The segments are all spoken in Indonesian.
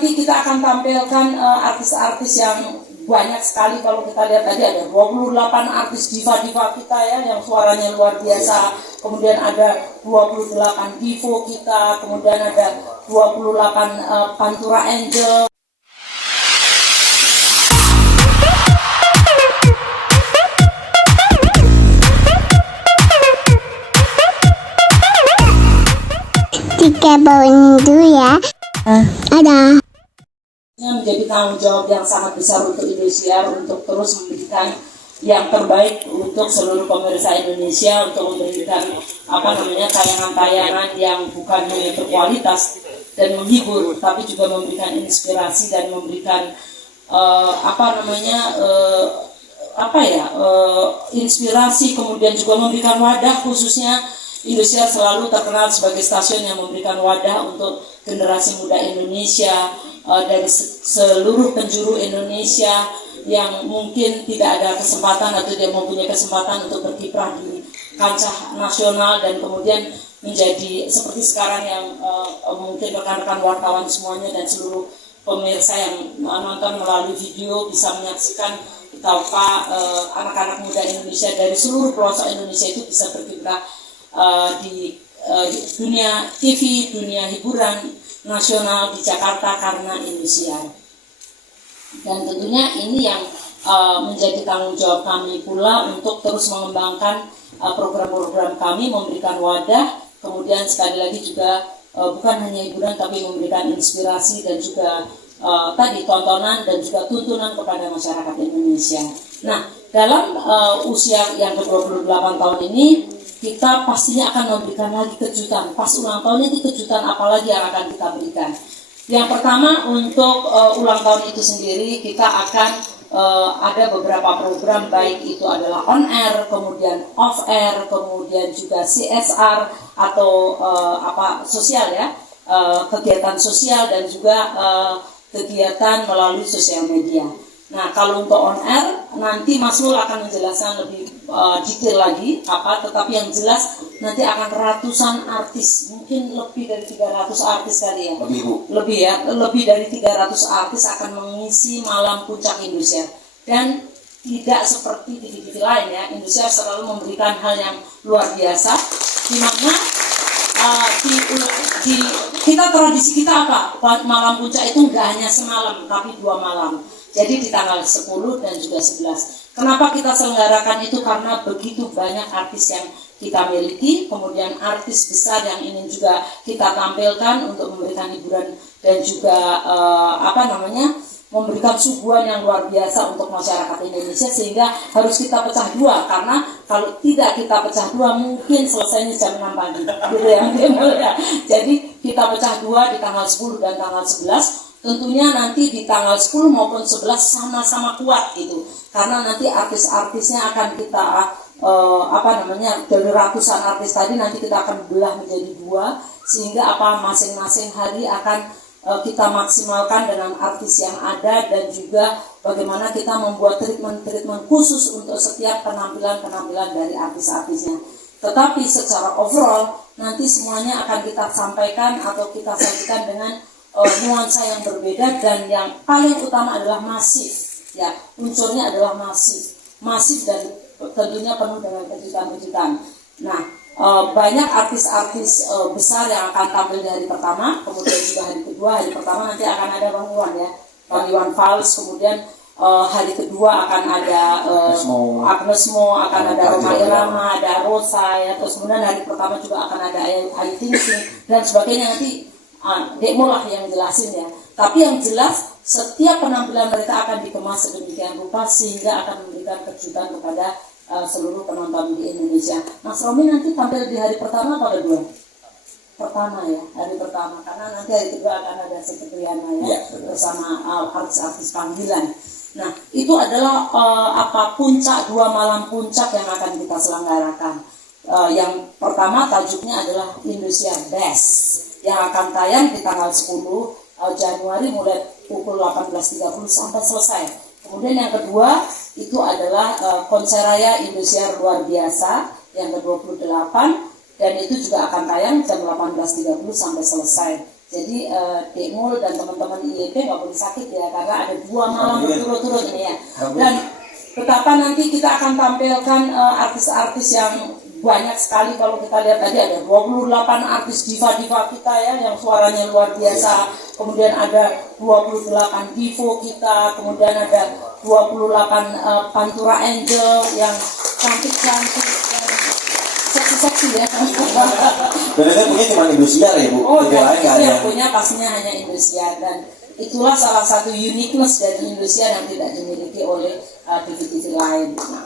nanti kita akan tampilkan artis-artis yang banyak sekali. Kalau kita lihat tadi ada 28 artis diva-diva kita ya yang suaranya luar biasa. Kemudian ada 28 divo kita, kemudian ada 28 Pantura Angel. Tiga bawang dulu ya. Ada. Menjadi tanggung jawab yang sangat besar untuk Indosiar untuk terus memberikan yang terbaik untuk seluruh pemirsa Indonesia, untuk memberikan tayangan-tayangan yang bukan hanya berkualitas dan menghibur, tapi juga memberikan inspirasi dan memberikan inspirasi, kemudian juga memberikan wadah. Khususnya Indosiar selalu terkenal sebagai stasiun yang memberikan wadah untuk generasi muda Indonesia dari seluruh penjuru Indonesia yang mungkin tidak ada kesempatan atau tidak mempunyai kesempatan untuk berkiprah di kancah nasional, dan kemudian menjadi seperti sekarang yang mungkin rekan-rekan wartawan semuanya dan seluruh pemirsa yang menonton melalui video bisa menyaksikan betapa anak-anak muda Indonesia dari seluruh pelosok Indonesia itu bisa berkiprah di dunia TV, dunia hiburan nasional di Jakarta karena Indosiar. Dan tentunya ini yang menjadi tanggung jawab kami pula untuk terus mengembangkan program-program kami, memberikan wadah, kemudian sekali lagi juga bukan hanya hiburan tapi memberikan inspirasi dan juga tadi tontonan dan juga tuntunan kepada masyarakat Indonesia. Nah, dalam usia yang ke-28 tahun ini kita pastinya akan memberikan lagi kejutan. Pas ulang tahun itu kejutan apa lagi yang akan kita berikan? Yang pertama, untuk ulang tahun itu sendiri kita akan ada beberapa program, baik itu adalah on air, kemudian off air, kemudian juga CSR atau sosial ya, kegiatan sosial dan juga kegiatan melalui sosial media. Nah, kalau untuk on air nanti Mas Nul akan menjelaskan lebih detail lagi tetapi yang jelas nanti akan ratusan artis, mungkin lebih dari 300 artis kali ya. Lebih dari 300 artis akan mengisi malam puncak Indosiar. Dan tidak seperti TV-TV lain ya, Indosiar selalu memberikan hal yang luar biasa, di mana tradisi kita malam puncak itu nggak hanya semalam tapi 2 malam. Jadi di tanggal 10 dan juga 11. Kenapa kita selenggarakan itu? Karena begitu banyak artis yang kita miliki, kemudian artis besar yang ingin juga kita tampilkan untuk memberikan hiburan dan juga memberikan suguhan yang luar biasa untuk masyarakat Indonesia, sehingga harus kita pecah dua, karena kalau tidak kita pecah dua mungkin selesainya jam 6 pagi gitu ya. Jadi kita pecah dua di tanggal 10 dan tanggal 11. Tentunya nanti di tanggal 10 maupun 11 sama-sama kuat gitu, karena nanti artis-artisnya akan kita dari ratusan artis tadi nanti kita akan belah menjadi 2, sehingga masing-masing hari akan kita maksimalkan dengan artis yang ada, dan juga bagaimana kita membuat treatment khusus untuk setiap penampilan dari artis-artisnya. Tetapi secara overall nanti semuanya akan kita sampaikan atau kita sajikan dengan nuansa yang berbeda, dan yang paling utama adalah masif ya, unsurnya adalah masif dan tentunya penuh dengan kejutan-kejutan. Nah, banyak artis-artis besar yang akan tampil di hari pertama, kemudian juga hari kedua. Hari pertama nanti akan ada Bang Iwan Fals, kemudian hari kedua akan ada Agnes Mo, akan ada Roma Irama, ada Rosa ya, terus kemudian hari pertama juga akan ada Ayu Ting Ting dan sebagainya. Nanti Dekmo lah yang jelasin ya. Tapi yang jelas setiap penampilan mereka akan dikemas sedemikian rupa sehingga akan memberikan kejutan kepada seluruh penonton di Indonesia. Mas Romi nanti tampil di hari pertama atau kedua? Pertama ya, hari pertama, karena nanti hari kedua akan ada Sekretariana ya, bersama artis-artis panggilan. Nah, itu adalah puncak, 2 malam puncak yang akan kita selenggarakan. Yang pertama tajuknya adalah Indosiar Best, yang akan tayang di tanggal 10 Januari mulai pukul 18.30 sampai selesai. Kemudian yang kedua itu adalah konser raya Indosiar luar biasa yang ke-28, dan itu juga akan tayang jam 18.30 sampai selesai. Jadi Dekmul dan teman-teman IEP nggak boleh sakit ya, karena ada 2 malam berturut-turut ini ya. Dan betapa nanti kita akan tampilkan artis-artis yang banyak sekali. Kalau kita lihat tadi ada 28 artis diva-diva kita ya, yang suaranya luar biasa. Kemudian ada 28 divo kita, kemudian ada 28 Pantura Angel yang cantik-cantik, seksi-seksi ya. Sebenarnya punya cuma Indosiar ya Bu? Oh ya, itu ada. yang punya pastinya hanya Indosiar, dan itulah salah satu uniqueness dari Indosiar yang tidak dimiliki oleh TV-TV lain. Nah,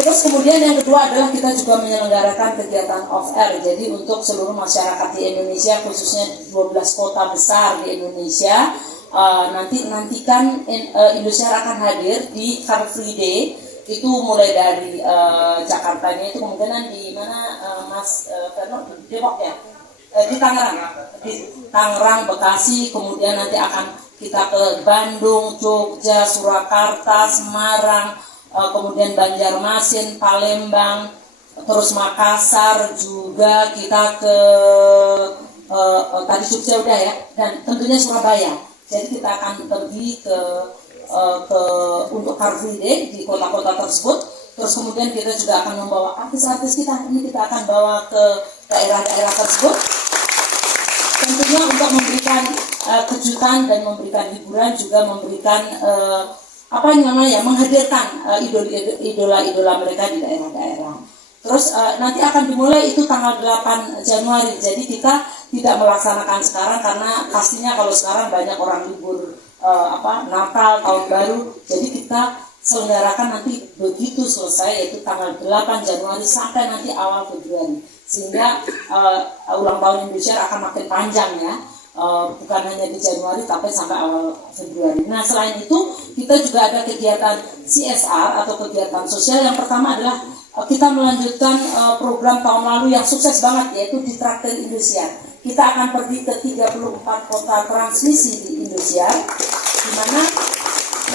terus kemudian yang kedua adalah kita juga menyelenggarakan kegiatan off-air. Jadi untuk seluruh masyarakat di Indonesia, khususnya 12 kota besar di Indonesia, nantikan Indosiar akan hadir di Car Free Day. Itu mulai dari Jakartanya itu kemungkinan di mana Mas Ferno, Depok ya, di Tangerang, Bekasi, kemudian nanti akan kita ke Bandung, Jogja, Surakarta, Semarang, kemudian Banjarmasin, Palembang, terus Makassar juga kita ke tadi Jogja udah ya, dan tentunya Surabaya. Jadi kita akan pergi untuk Car Free Day di kota-kota tersebut. Terus kemudian kita juga akan membawa artis-artis kita. Ini kita akan bawa ke daerah-daerah tersebut, tentunya untuk memberikan kejutan dan memberikan hiburan, juga memberikan menghadirkan idola-idola mereka di daerah-daerah. Terus nanti akan dimulai itu tanggal 8 Januari. Jadi kita tidak melaksanakan sekarang karena pastinya kalau sekarang banyak orang libur Natal, Tahun Baru. Jadi kita selenggarakan nanti begitu selesai, yaitu tanggal 8 Januari sampai nanti awal Februari. Sehingga ulang tahun Indonesia akan makin panjang ya. Bukan hanya di Januari tapi sampai awal Februari. Nah, selain itu kita juga ada kegiatan CSR atau kegiatan sosial. Yang pertama adalah kita melanjutkan program tahun lalu yang sukses banget, yaitu di Traktir Indosiar. Kita akan pergi ke 34 kota transmisi di Indosiar, di mana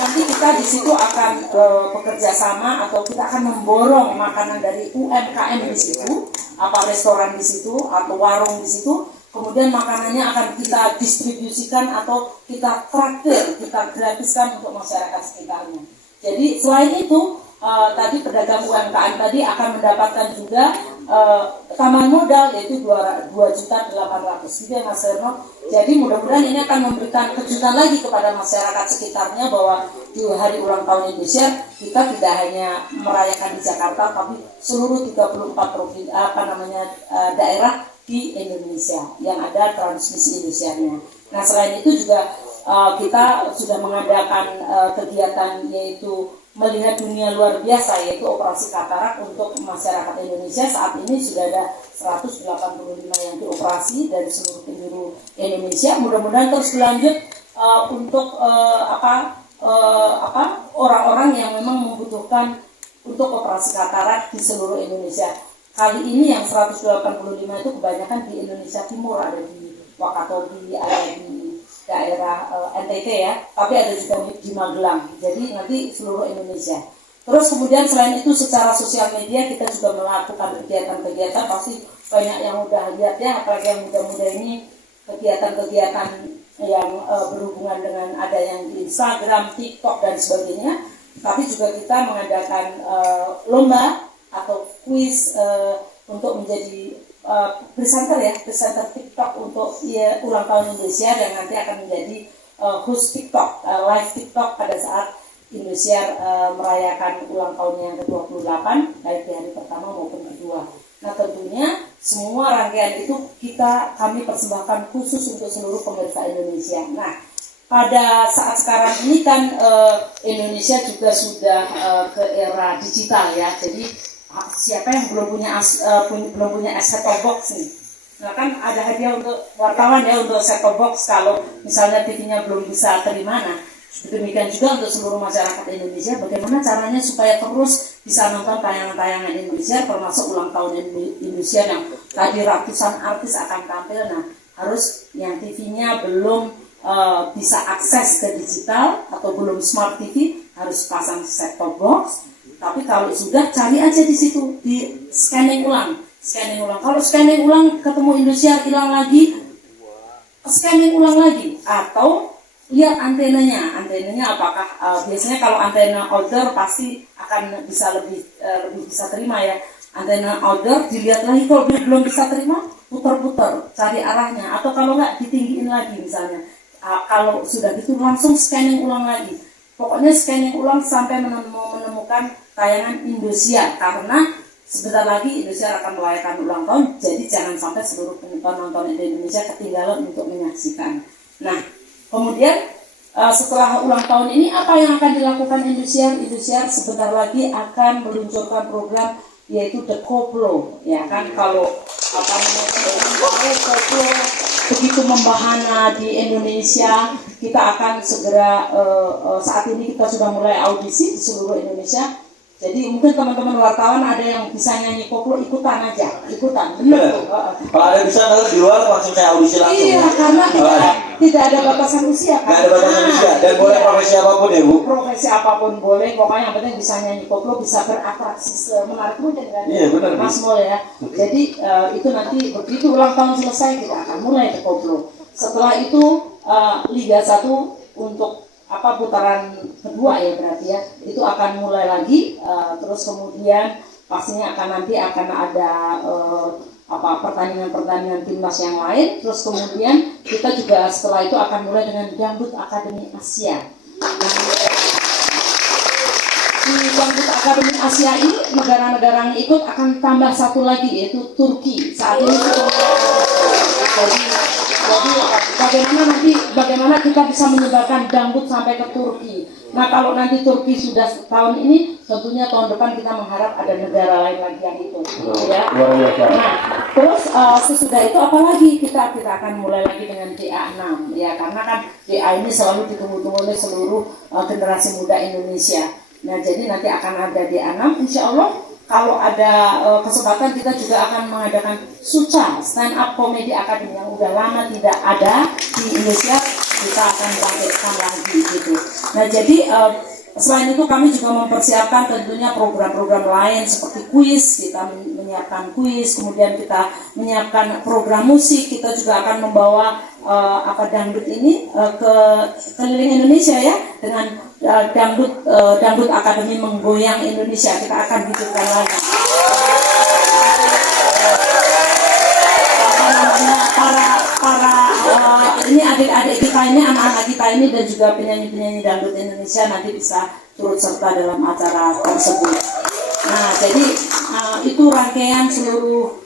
nanti kita di situ akan bekerja sama atau kita akan memborong makanan dari UMKM di situ, restoran di situ atau warung di situ. Kemudian makanannya akan kita distribusikan atau kita traktir, kita gratiskan untuk masyarakat sekitarnya. Jadi selain itu, tadi pedagang UMKM tadi akan mendapatkan juga tambahan modal, yaitu 2.800.000 gitu ya Mas Herno. Jadi mudah-mudahan ini akan memberikan kejutan lagi kepada masyarakat sekitarnya bahwa di hari ulang tahun Indonesia kita tidak hanya merayakan di Jakarta, tapi seluruh 34 provinsi daerah di Indonesia yang ada transmisi Indosiarnya. Nah, selain itu juga kita sudah mengadakan kegiatan yaitu melihat dunia luar biasa, yaitu operasi katarak untuk masyarakat Indonesia. Saat ini sudah ada 185 yang dioperasi dari seluruh penjuru Indonesia. Mudah-mudahan terus berlanjut untuk orang-orang yang memang membutuhkan untuk operasi katarak di seluruh Indonesia. Kali ini yang 185 itu kebanyakan di Indonesia Timur, ada di Wakatobi, ada di daerah NTT ya, tapi ada juga di Magelang. Jadi nanti seluruh Indonesia. Terus kemudian selain itu secara sosial media kita juga melakukan kegiatan-kegiatan, pasti banyak yang udah lihat ya, apalagi yang muda-muda ini, kegiatan-kegiatan yang berhubungan dengan ada yang di Instagram, TikTok dan sebagainya. Tapi juga kita mengadakan lomba atau kuis untuk menjadi presenter TikTok untuk ulang tahun Indosiar, yang nanti akan menjadi host TikTok, live TikTok pada saat Indosiar merayakan ulang tahun yang ke-28, baik di hari pertama maupun kedua. Nah, tentunya semua rangkaian itu kami persembahkan khusus untuk seluruh pemirsa Indonesia. Nah, pada saat sekarang ini kan Indonesia juga sudah ke era digital ya. Jadi siapa yang belum punya set-top box nih? Nah, kan ada hadiah untuk wartawan ya, untuk set-top box kalau misalnya TV-nya belum bisa terima. Nah, demikian juga untuk seluruh masyarakat Indonesia, bagaimana caranya supaya terus bisa nonton tayangan-tayangan Indonesia, termasuk ulang tahun Indonesia yang tadi ratusan artis akan tampil. Nah, harus yang TV-nya belum bisa akses ke digital atau belum smart TV, harus pasang set-top box. Tapi kalau sudah, cari aja di situ, di scanning ulang scanning ulang. Kalau scanning ulang ketemu Indosiar hilang lagi, scanning ulang lagi, atau lihat antenanya apakah biasanya kalau antena outdoor pasti akan bisa lebih bisa terima ya. Antena outdoor dilihat lagi, kalau belum bisa terima putar-putar cari arahnya, atau kalau nggak ditinggiin lagi misalnya. Kalau sudah gitu langsung scanning ulang lagi. Pokoknya scanning ulang sampai menemukan tayangan Indosiar, karena sebentar lagi Indosiar akan merayakan ulang tahun, jadi jangan sampai seluruh penonton di Indonesia ketinggalan untuk menyaksikan. Nah, kemudian setelah ulang tahun ini apa yang akan dilakukan Indosiar? Indosiar sebentar lagi akan meluncurkan program yaitu The Koplo, ya kan? Kalau Koplo begitu membahana di Indonesia, kita akan segera saat ini kita sudah mulai audisi di seluruh Indonesia. Jadi mungkin teman-teman wartawan ada yang bisa nyanyi koplo, ikutan aja, benar tuh. Kalau ada bisa di luar langsung saya audisi langsung. Iya, karena tidak ada batasan usia kan. Tidak ada batasan usia dan boleh profesi apapun ya Bu. Profesi apapun boleh, pokoknya yang penting bisa nyanyi koplo, bisa beratraksi semenarik mungkin kan. Iya benar. Mas Mol ya. Jadi itu nanti begitu ulang tahun selesai kita akan mulai ke koplo. Setelah itu Liga 1 untuk putaran kedua ya berarti ya, itu akan mulai lagi, terus kemudian pastinya nanti akan ada pertandingan timnas yang lain, terus kemudian kita juga setelah itu akan mulai dengan Dangdut Akademi Asia. Di Dangdut Akademi Asia ini negara-negara yang ikut akan tambah satu lagi yaitu Turki. Saat ini jadi bagaimana kita bisa menyebarkan dangdut sampai ke Turki. Nah kalau nanti Turki sudah tahun ini, tentunya tahun depan kita mengharap ada negara lain lagi yang ikut, ya. Nah terus sesudah itu apalagi kita akan mulai lagi dengan DA6, ya, karena kan DA ini selalu ditunggu-tunggu oleh seluruh generasi muda Indonesia. Nah jadi nanti akan ada DA6, insya Allah. Kalau ada kesempatan kita juga akan mengadakan Suca Stand Up Comedy Academy yang udah lama tidak ada di Indonesia, kita akan bangkitkan lagi gitu. Nah jadi selain itu kami juga mempersiapkan tentunya program-program lain seperti kuis, kita menyiapkan kuis, kemudian kita menyiapkan program musik, kita juga akan membawa dangdut ini ke keliling Indonesia ya, dengan Dangdut Akademi Menggoyang Indonesia, kita akan hidupkan lagi. Ini adik-adik kita ini, anak-anak kita ini dan juga penyanyi-penyanyi dangdut Indonesia nanti bisa turut serta dalam acara tersebut. Nah, jadi itu rangkaian seluruh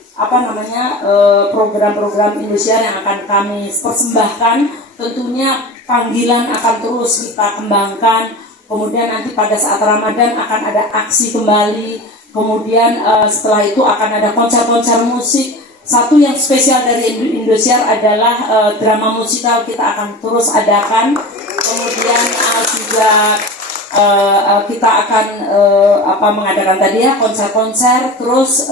program-program Indosiar yang akan kami persembahkan. Tentunya panggilan akan terus kita kembangkan. Kemudian nanti pada saat Ramadan akan ada aksi kembali. Kemudian setelah itu akan ada konser-konser musik. Satu yang spesial dari Indosiar adalah drama musikal kita akan terus adakan. Kemudian juga kita akan mengadakan tadi ya konser-konser. Terus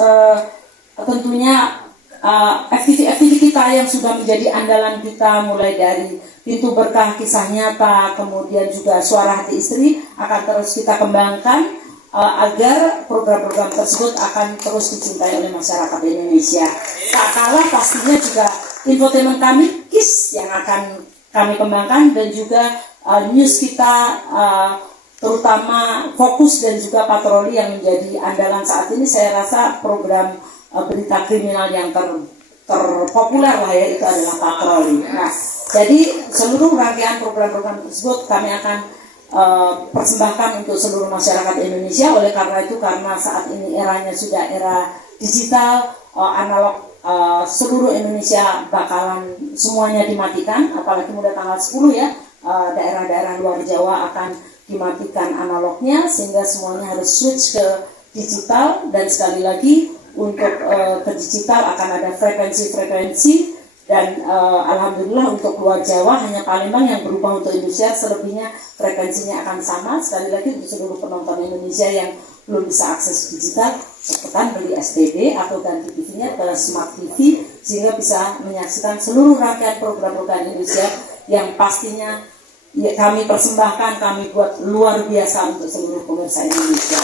tentunya aktivitas kita yang sudah menjadi andalan kita, mulai dari Pintu Berkah, Kisah Nyata, kemudian juga Suara Hati Istri akan terus kita kembangkan agar program-program tersebut akan terus dicintai oleh masyarakat Indonesia. Tak kalah pastinya juga infotainment kami KIS yang akan kami kembangkan, dan juga news kita terutama Fokus dan juga Patroli yang menjadi andalan saat ini. Saya rasa program berita kriminal yang terpopuler lah ya, itu adalah Patroli. Nah, jadi seluruh rangkaian program-program tersebut kami akan persembahkan untuk seluruh masyarakat Indonesia. Oleh karena itu, karena saat ini eranya sudah era digital, analog, seluruh Indonesia bakalan semuanya dimatikan, apalagi mulai tanggal 10 ya, daerah-daerah luar Jawa akan dimatikan analognya, sehingga semuanya harus switch ke digital. Dan sekali lagi untuk ke digital akan ada frekuensi-frekuensi, dan alhamdulillah untuk luar Jawa hanya Palembang yang berubah untuk Indosiar, selebihnya frekuensinya akan sama. Sekali lagi untuk seluruh penonton Indonesia yang belum bisa akses digital, cepetan beli STB atau ganti TV-nya ke Smart TV sehingga bisa menyaksikan seluruh rangkaian program-program Indosiar yang pastinya ya, kami persembahkan, kami buat luar biasa untuk seluruh pemirsa Indonesia.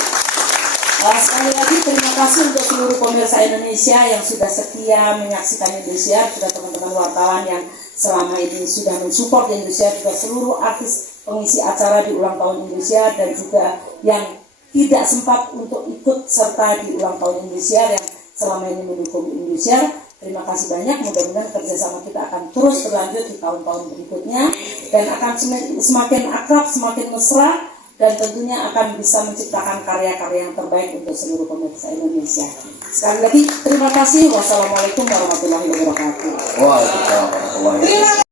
Sekali lagi terima kasih untuk seluruh pemirsa Indonesia yang sudah setia menyaksikan Indosiar, juga teman-teman wartawan yang selama ini sudah mensupport Indosiar, juga seluruh artis pengisi acara di ulang tahun Indosiar, dan juga yang tidak sempat untuk ikut serta di ulang tahun Indosiar yang selama ini mendukung Indosiar. Terima kasih banyak, mudah-mudahan kerjasama kita akan terus berlanjut di tahun-tahun berikutnya dan akan semakin akrab, semakin mesra, dan tentunya akan bisa menciptakan karya-karya yang terbaik untuk seluruh pemirsa Indonesia. Sekali lagi terima kasih. Wassalamualaikum warahmatullahi wabarakatuh. Waalaikumsalam warahmatullahi wabarakatuh.